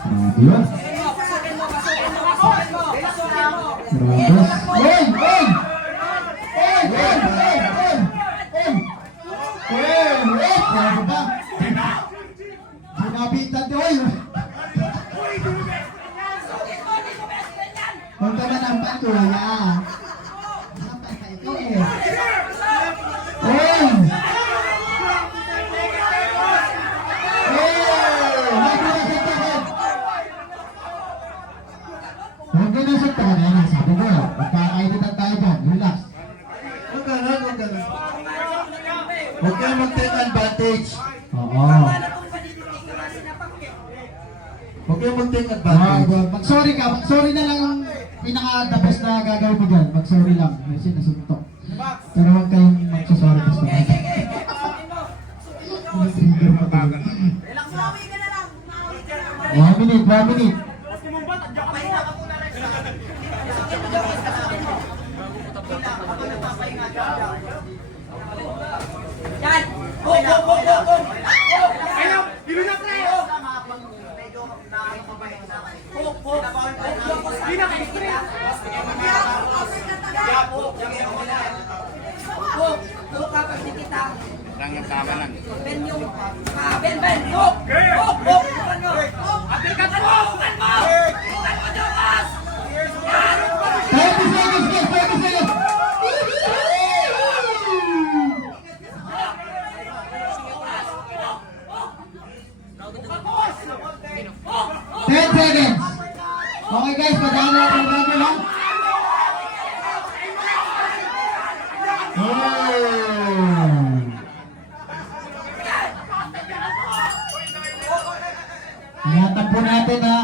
Yun. Ramos. Sinabitan ko yun. Huwag ka na ng patuya. Napatay ko eh. Huwag ka na sa tahanan. Sabi ko, magkakaibitan tayo dyan. Relax. Huwag ka na. Huwag ka mag-take advantage. Oo. Huwag ka mag-take advantage. Mag-sorry ka. Mag-sorry na lang ang pinaka-the best na gagawin mo dyan. Mag-sorry lang. Kasi nasuntok. Pero huwag kayong mag-sorry. Basta na. One minute. Yan! Go! Ayaw! Dilo na pre! Dilo na pre! Go kapag di kita. Tama lang. Ben yung... Ben! Go! Atil ka mo! Bukan mo! Jokas! 30 seconds, guys! 30 seconds! 10 seconds! Okay guys, padaan natin ang rubber lang. Tinatampo natin ha.